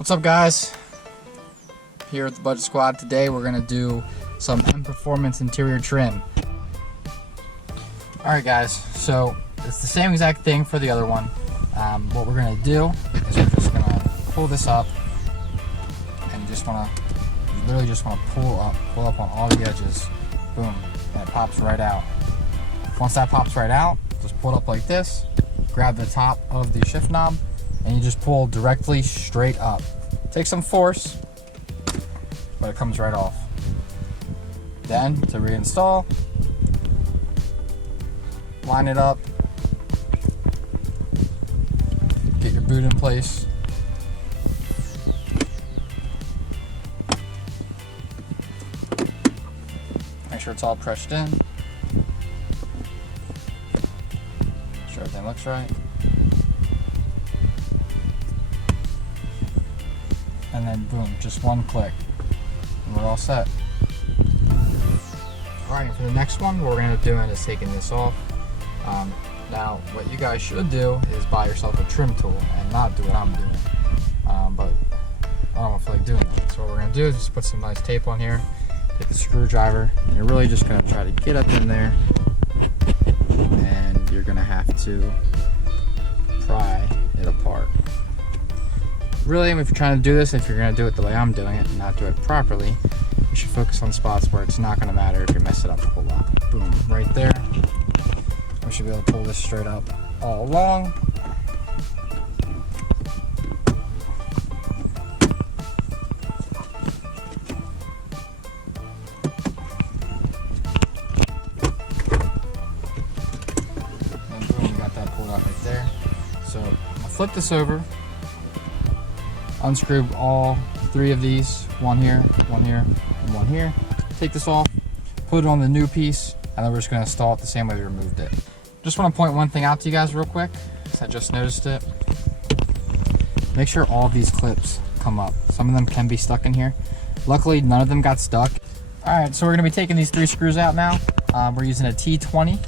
What's up, guys? Here at the Budget Squad. Today we're gonna do some M Performance interior trim. Alright guys, so it's the same exact thing for the other one. What we're gonna do is we're just gonna pull this up and you literally just wanna pull up on all the edges. Boom, and it pops right out. Once that pops right out, just pull it up like this, grab the top of the shift knob, and you just pull directly straight up. Takes some force, but it comes right off. Then, to reinstall, line it up, get your boot in place. Make sure it's all pressed in. Make sure everything looks right. And then boom, just one click, and we're all set. Alright, for the next one, what we're going to be doing is taking this off. Now, what you guys should do is buy yourself a trim tool and not do what I'm doing. But I don't feel like doing that. So what we're going to do is just put some nice tape on here, take the screwdriver, and you're really just going to try to get up in there, and you're going to have to pry it apart. Really, if you're trying to do this, if you're going to do it the way I'm doing it and not do it properly, you should focus on spots where it's not going to matter if you mess it up a whole lot. Boom, right there. We should be able to pull this straight up all along. And boom, we got that pulled out right there. So I'm going to flip this over. Unscrew all three of these, one here, and one here. Take this off, put it on the new piece, and then we're just going to install it the same way we removed it. Just want to point one thing out to you guys real quick, because I just noticed it. Make sure all of these clips come up. Some of them can be stuck in here. Luckily, none of them got stuck. Alright, so we're going to be taking these three screws out now. We're using a T20.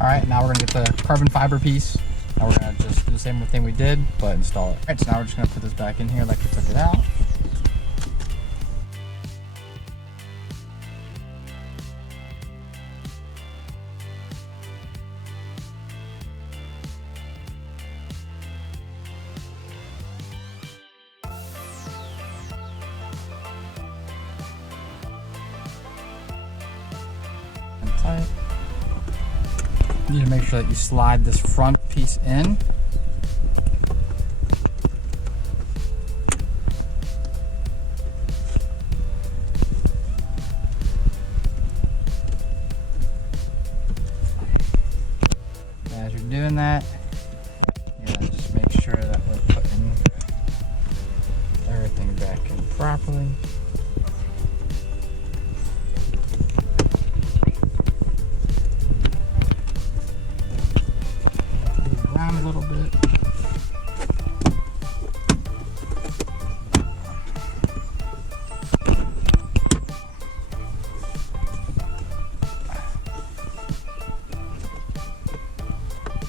Alright, now we're going to get the carbon fiber piece. Now we're going to just do the same thing we did, but install it. Alright, so now we're just going to put this back in here like we took it out. And tight. You need to make sure that you slide this front piece in. As you're doing that, you gotta just make sure that we're putting everything back in properly. A little bit.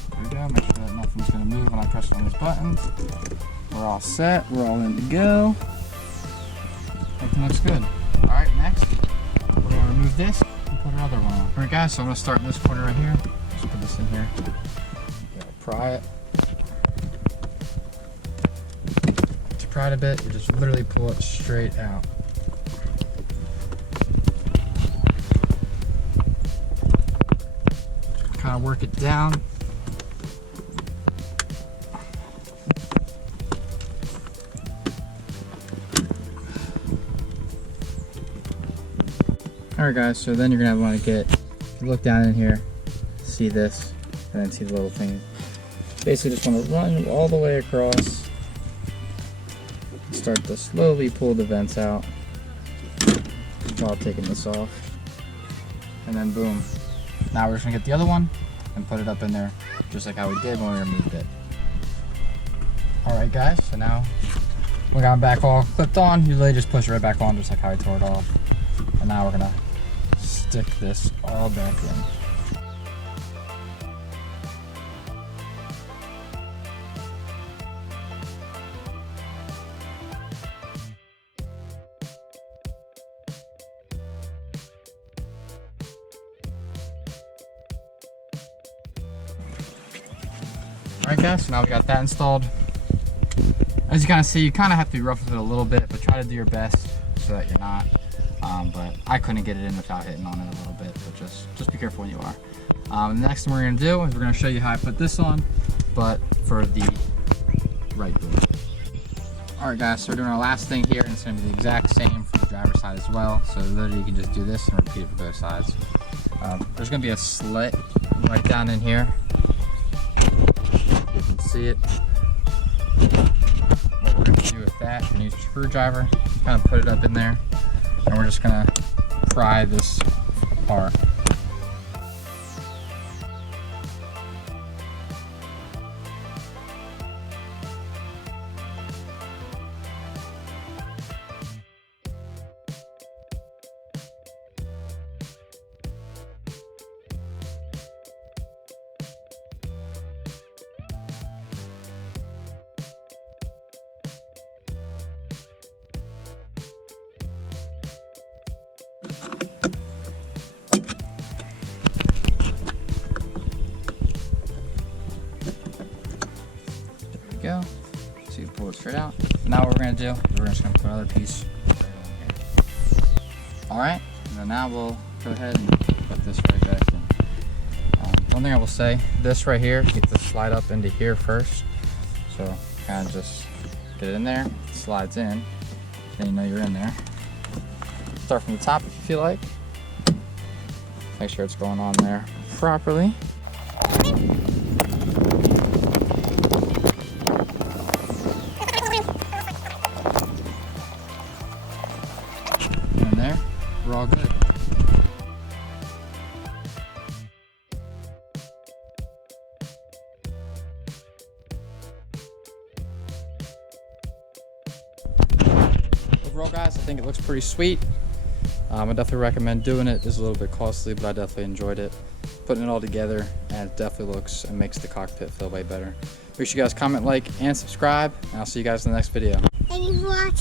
There we go. Make sure that nothing's going to move when I press on these buttons. We're all set. We're all in to go. Everything looks good. Alright, next we're going to remove this and put our other one on. Alright guys, so I'm going to start in this corner right here. Just put this in here. Pry it. To pry it a bit, you just literally pull it straight out. Kind of work it down. Alright guys, so then you're going to want to get, if you look down in here, see this, and then see the little thing. Basically just want to run all the way across, start to slowly pull the vents out while taking this off, and then boom. Now we're just going to get the other one and put it up in there just like how we did when we removed it. Alright guys, so now we got it back all clipped on. You literally just push it right back on just like how I tore it off. And now we're gonna stick this all back in. Alright guys, so now we got that installed. As you kind of see, you kind of have to be rough with it a little bit, but try to do your best so that you're not. But I couldn't get it in without hitting on it a little bit, but just be careful when you are. The next thing we're going to do is we're going to show you how I put this on, but for the right door. Alright guys, so we're doing our last thing here, and it's going to be the exact same for the driver's side as well. So literally you can just do this and repeat it for both sides. There's going to be a slit right down in here. You can see it. What we're going to do with that, we're going to use a screwdriver, kind of put it up in there, and we're just going to pry this apart. Go. So you pull it straight out. Now what we're going to do is we're just going to put another piece right on here. Alright, and now we'll go ahead and put this right back in. One thing I will say, this right here, get this slide up into here first. So kind of just get it in there, it slides in, then you know you're in there. Start from the top if you feel like. Make sure it's going on there properly. There, we're all good. Overall guys, I think it looks pretty sweet. I definitely recommend doing it. It's a little bit costly, but I definitely enjoyed it. Putting it all together, and it definitely looks and makes the cockpit feel way better. Make sure you guys comment, like, and subscribe, and I'll see you guys in the next video. Thank you for watching.